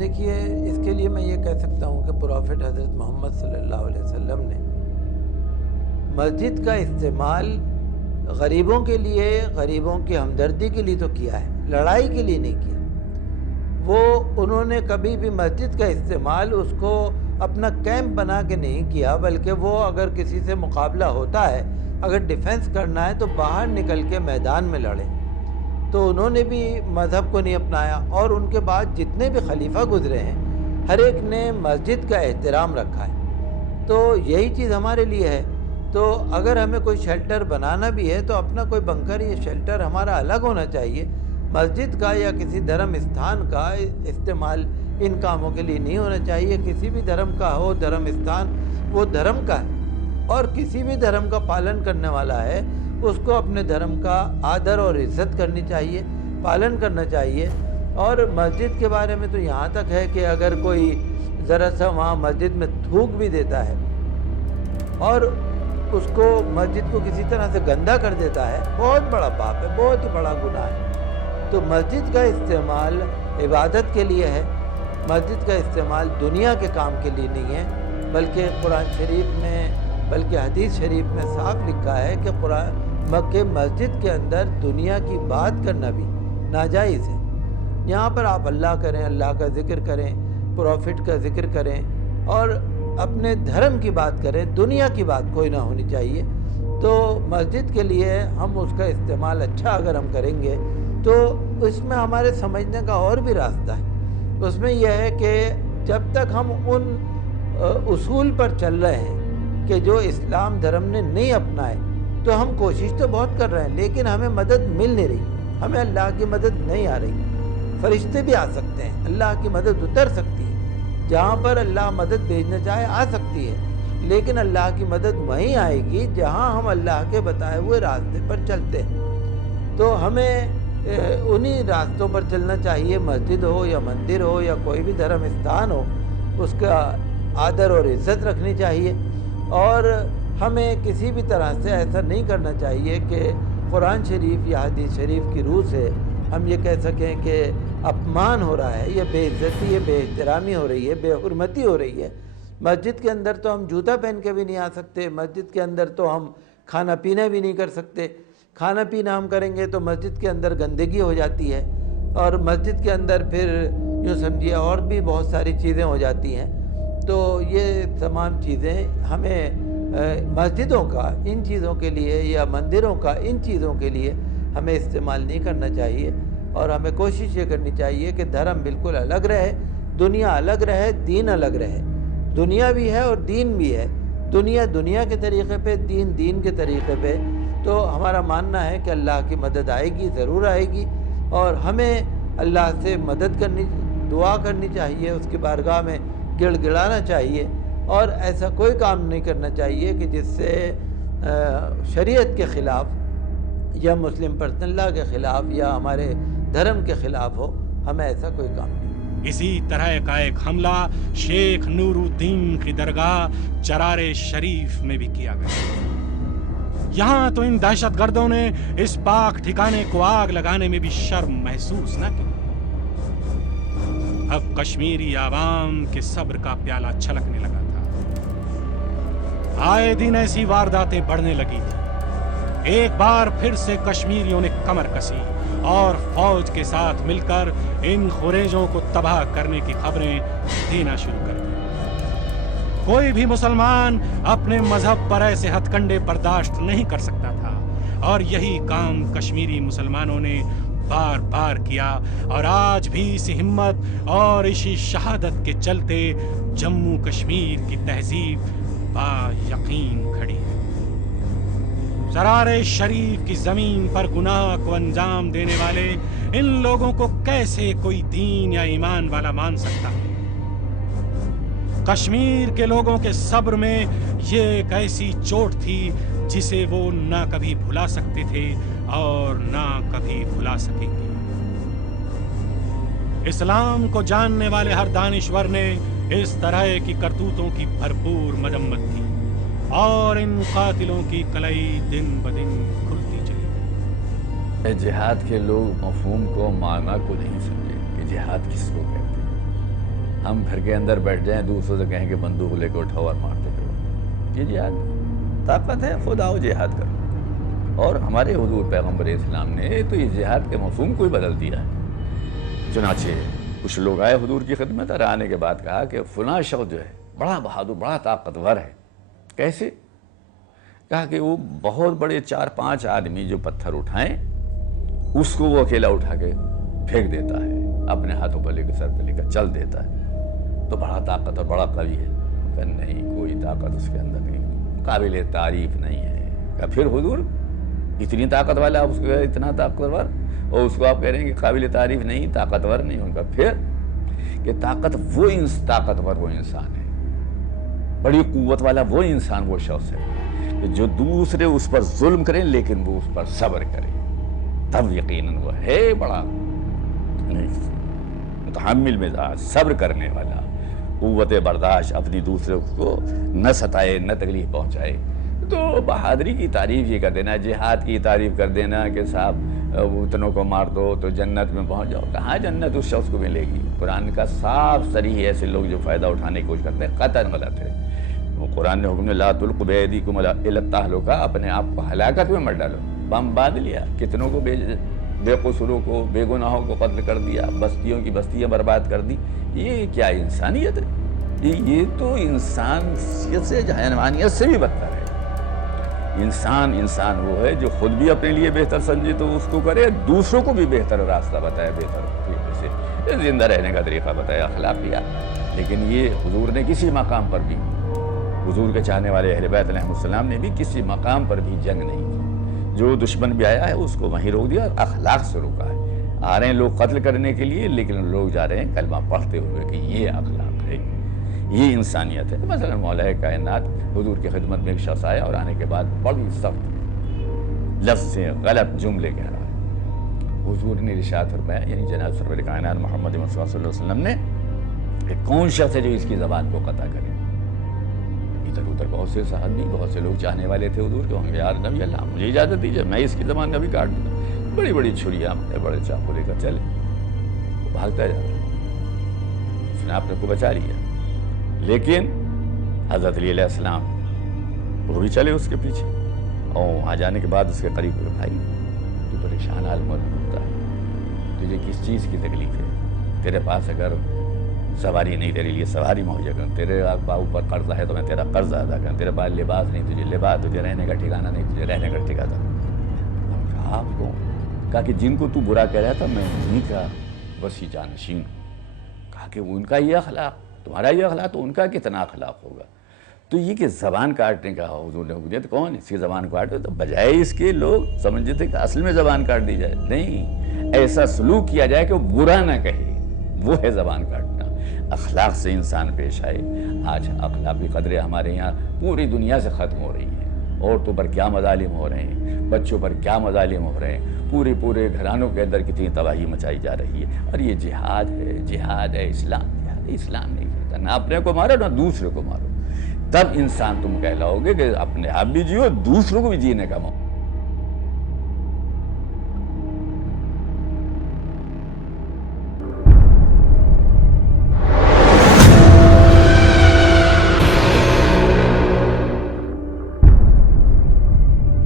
دیکھیے، اس کے لیے میں یہ کہہ سکتا ہوں کہ پروفٹ حضرت محمد صلی اللہ علیہ وسلم نے مسجد کا استعمال غریبوں کے لیے، غریبوں کی ہمدردی کے لیے تو کیا ہے، لڑائی کے لیے نہیں کیا۔ انہوں نے کبھی بھی مسجد کا استعمال اس کو اپنا کیمپ بنا کے نہیں کیا، بلکہ وہ اگر کسی سے مقابلہ ہوتا ہے، اگر ڈیفنس کرنا ہے تو باہر نکل کے میدان میں لڑے۔ تو انہوں نے بھی مذہب کو نہیں اپنایا، اور ان کے بعد جتنے بھی خلیفہ گزرے ہیں ہر ایک نے مسجد کا احترام رکھا ہے۔ تو یہی چیز ہمارے لیے ہے۔ تو اگر ہمیں کوئی شیلٹر بنانا بھی ہے تو اپنا کوئی بنکر یا شیلٹر ہمارا الگ ہونا چاہیے۔ مسجد کا یا کسی دھرم استھان کا استعمال ان کاموں کے لیے نہیں ہونا چاہیے۔ کسی بھی دھرم کا ہو دھرم استھان، وہ دھرم کا ہے، اور کسی بھی دھرم کا پالن کرنے والا ہے اس کو اپنے دھرم کا آدر اور عزت کرنی چاہیے، پالن کرنا چاہیے۔ اور مسجد کے بارے میں تو یہاں تک ہے کہ اگر کوئی ذرا سا وہاں مسجد میں تھوک بھی دیتا ہے اور اس کو مسجد کو کسی طرح سے گندا کر دیتا ہے، بہت بڑا پاپ ہے، بہت ہی بڑا گناہ ہے۔ تو مسجد کا استعمال عبادت کے لیے ہے، مسجد کا استعمال دنیا کے کام کے لیے نہیں ہے، بلکہ قرآن شریف میں، بلکہ حدیث شریف میں صاف لکھا ہے کہ مسجد کے اندر دنیا کی بات کرنا بھی ناجائز ہے۔ یہاں پر آپ اللہ کریں، اللہ کا ذکر کریں، پروفٹ کا ذکر کریں، اور اپنے دھرم کی بات کریں، دنیا کی بات کوئی نہ ہونی چاہیے۔ تو مسجد کے لیے ہم اس کا استعمال اچھا اگر ہم کریں گے تو اس میں ہمارے سمجھنے کا اور بھی راستہ ہے۔ اس میں یہ ہے کہ جب تک ہم ان اصول پر چل رہے ہیں کہ جو اسلام دھرم نے نہیں اپنائے، تو ہم کوشش تو بہت کر رہے ہیں لیکن ہمیں مدد مل نہیں رہی، ہمیں اللہ کی مدد نہیں آ رہی۔ فرشتے بھی آ سکتے ہیں، اللہ کی مدد اتر سکتی ہے، جہاں پر اللہ مدد بھیجنا چاہے آ سکتی ہے، لیکن اللہ کی مدد وہیں آئے گی جہاں ہم اللہ کے بتائے ہوئے راستے پر چلتے ہیں۔ تو ہمیں انہی راستوں پر چلنا چاہیے، مسجد ہو یا مندر ہو یا کوئی بھی دھرم استھان ہو، اس کا آدر اور عزت رکھنی چاہیے۔ اور ہمیں کسی بھی طرح سے ایسا نہیں کرنا چاہیے کہ قرآن شریف یا حدیث شریف کی روح سے ہم یہ کہہ سکیں کہ اپمان ہو رہا ہے، یہ بے عزتی ہے، بے احترامی ہو رہی ہے، بے حرمتی ہو رہی ہے۔ مسجد کے اندر تو ہم جوتا پہن کے بھی نہیں آ سکتے، مسجد کے اندر تو ہم کھانا پینا بھی نہیں کر سکتے۔ کھانا پینا ہم کریں گے تو مسجد کے اندر گندگی ہو جاتی ہے، اور مسجد کے اندر پھر یوں سمجھیے اور بھی بہت ساری چیزیں ہو جاتی ہیں۔ تو یہ تمام چیزیں ہمیں مسجدوں کا ان چیزوں کے لیے یا مندروں کا ان چیزوں کے لیے ہمیں استعمال نہیں کرنا چاہیے، اور ہمیں کوشش یہ کرنی چاہیے کہ دھرم بالکل الگ رہے، دنیا الگ رہے، دین الگ رہے۔ دنیا بھی ہے اور دین بھی ہے، دنیا دنیا کے طریقے پہ، دین دین کے طریقے پہ۔ تو ہمارا ماننا ہے کہ اللہ کی مدد آئے گی، ضرور آئے گی، اور ہمیں اللہ سے مدد کرنی، دعا کرنی چاہیے، اس کی بارگاہ میں گڑ گڑانا چاہیے، اور ایسا کوئی کام نہیں کرنا چاہیے کہ جس سے شریعت کے خلاف یا مسلم پرسنل لا کے خلاف یا ہمارے دھرم کے خلاف ہو۔ ہمیں ایسا کوئی کام نہیں۔ اسی طرح کا ایک حملہ شیخ نور الدین کی درگاہ چرار شریف میں بھی کیا گیا۔ یہاں تو ان دہشت گردوں نے اس پاک ٹھکانے کو آگ لگانے میں بھی شرم محسوس نہ کی۔ اب کشمیری عوام کے صبر کا پیالہ چھلکنے لگا تھا۔ آئے دن ایسی وارداتیں بڑھنے لگی تھی۔ ایک بار پھر سے کشمیریوں نے کمر کسی اور فوج کے ساتھ مل کر ان خریجوں کو تباہ کرنے کی خبریں دینا شروع کر دی۔ کوئی بھی مسلمان اپنے مذہب پر ایسے ہتھ کنڈے برداشت نہیں کر سکتا تھا، اور یہی کام کشمیری مسلمانوں نے بار بار کیا، اور آج بھی اسی ہمت اور اسی شہادت کے چلتے جموں کشمیر کی تہذیب با یقین کھڑی ہے۔ چرار شریف کی زمین پر گناہ کو انجام دینے والے ان لوگوں کو کیسے کوئی دین یا ایمان والا مان سکتا ہے؟ کشمیر کے لوگوں کے صبر میں یہ ایک ایسی چوٹ تھی جسے وہ نہ کبھی بھلا سکتے تھے اور نہ کبھی بھلا سکیں گے۔ اسلام کو جاننے والے ہر دانشور نے اس طرح کی کرتوتوں کی بھرپور مذمت کی، اور ان قاتلوں کی کلائی دن بدن کھلتی چلی۔ جہاد کے لوگ مفہوم کو، معنی کو نہیں سمجھے کہ جہاد کس کو کہتے ہیں۔ ہم گھر کے اندر بیٹھ جائیں دوسروں سے کہیں کہ بندوق لے کے اٹھاؤ اور مارتے کرو، یہ جہاد طاقت ہے، خود آؤ جہاد کرو۔ اور ہمارے حضور پیغمبر اسلام نے تو یہ جہاد کے مفہوم کو ہی بدل دیا ہے۔ چنانچہ کچھ لوگ آئے حضور کی خدمت اور آنے کے بعد کہا کہ فلاں شخص جو ہے بڑا بہادر، بڑا طاقتور ہے۔ کیسے؟ کہا کہ وہ بہت بڑے 4-5 آدمی جو پتھر اٹھائیں اس کو وہ اکیلا اٹھا کے پھینک دیتا ہے، اپنے ہاتھوں پر لے کے سر پہ لے کر چل دیتا ہے، تو بڑا طاقت اور بڑا قوی ہے۔ کہ نہیں، کوئی طاقت اس کے اندر نہیں، قابل تعریف نہیں ہے۔ کہ پھر حضور اتنی طاقت والا، اس کو اتنا طاقتور، اور اس کو آپ کہہ رہے ہیں کہ قابل تعریف نہیں، طاقتور نہیں ہوگا؟ پھر کہ طاقتور وہ انسان ہے، بڑی قوت والا وہ انسان، وہ شخص ہے کہ جو دوسرے اس پر ظلم کریں لیکن وہ اس پر صبر کرے، تب یقیناً وہ ہے بڑا متحمل مزاج، صبر کرنے والا، قوت برداشت، اپنی دوسرے کو نہ ستائے نہ تکلیف پہنچائے۔ تو بہادری کی تعریف یہ کر دینا، جہاد کی تعریف کر دینا کہ صاحب اتنوں کو مار دو تو جنت میں پہنچ جاؤ، کہاں جنت اس شخص کو ملے گی؟ قرآن کا صاف صریح ہے، ایسے لوگ جو فائدہ اٹھانے کی کوشش کرتے ہیں قطعاً غلط ہے۔ وہ قرآن نے حکم لا تلقوا بأیدیکم الی التہلکہ، اپنے آپ کو ہلاکت میں مت ڈالو۔ بم باندھ لیا، کتنوں کو بے قصوروں کو، بے گناہوں کو قتل کر دیا، بستیوں کی بستیاں برباد کر دی۔ یہ کیا انسانیت ہے؟ یہ تو انسانیت سے، حیوانیت سے بھی بدتر ہے۔ انسان وہ ہے جو خود بھی اپنے لیے بہتر سمجھے تو اس کو کرے، دوسروں کو بھی بہتر راستہ بتائے، بہتر طریقے سے زندہ رہنے کا طریقہ بتائے، اخلاقیات۔ لیکن یہ حضور نے کسی مقام پر بھی، حضور کے چاہنے والے اہل بیت علیہ السلام نے بھی کسی مقام پر بھی جنگ نہیں کی۔ جو دشمن بھی آیا ہے اس کو وہیں روک دیا اور اخلاق سے روکا ہے۔ آ رہے ہیں لوگ قتل کرنے کے لیے، لیکن لوگ جا رہے ہیں کلمہ پڑھتے ہوئے کہ یہ اخلاق ہے، یہ انسانیت ہے۔ مثلا مولا کائنات حضور کی خدمت میں ایک شخص آیا اور آنے کے بعد بڑی سخت لفظ سے غلط جملے کہہ رہا ہے۔ حضور نے ارشاد فرمایا، یعنی جناب سرور کائنات محمد مصطفیٰ صلی اللہ علیہ وسلم نے، کہ کون شخص ہے جو اس کی زبان کو قطع کرے؟ ادھر ادھر بہت سے صحابی، بہت سے لوگ چاہنے والے تھے حضور کے، ہوں گے یار نبی اللہ مجھے اجازت دیجیے، میں اس کی زبان کا بھی کاٹ دوں گا۔ بڑی بڑی چھریاں، بڑے چاقو لے کر چلے، وہ بھاگتا جاتا، اس نے اپنے کو بچا لیا۔ لیکن حضرت علی علیہ السلام وہ بھی چلے اس کے پیچھے، اور وہاں جانے کے بعد اس کے قریب ہوئے، بھائی تو پریشان حال ہوتا ہے، تجھے کس چیز کی تکلیف ہے؟ تیرے پاس اگر سواری نہیں، تیرے لیے سواری مہیا کروں، تیرے اوپر قرضہ ہے تو میں تیرا قرض ادا کروں، تیرے پاس لباس نہیں، تجھے لباس، تجھے رہنے کا ٹھکانہ نہیں، تجھے رہنے کا ٹھکانہ۔ کہا آپ کو؟ کہا کہ جن کو تو برا کہہ رہا تھا میں انہیں کا وسیع جانشین ہوں۔ کہا کہ ان کا یہ اخلاق، تمہارا یہ اخلاق، تو ان کا کتنا اخلاق ہوگا؟ تو یہ کہ زبان کاٹنے کا حضور نے حکم دیا، تو کون اس کی زبان کاٹے؟ تو بجائے اس کے لوگ سمجھتے تھے کہ اصل میں زبان کاٹ دی جائے، نہیں، ایسا سلوک کیا جائے کہ وہ برا نہ کہے، وہ ہے زبان کاٹنا۔ اخلاق سے انسان پیش آئے۔ آج اخلاقی قدریں ہمارے یہاں پوری دنیا سے ختم ہو رہی ہیں۔ عورتوں پر کیا مظالم ہو رہے ہیں، بچوں پر کیا مظالم ہو رہے ہیں، پورے گھرانوں کے اندر کتنی تباہی مچائی جا رہی ہے۔ اور یہ جہاد ہے اسلام نہیں کہتا، نہ اپنے کو مارو نہ دوسرے کو مارو، تب انسان تم کہلاؤ گے کہ اپنے آپ بھی جیو، دوسروں کو بھی جینے کا موقع۔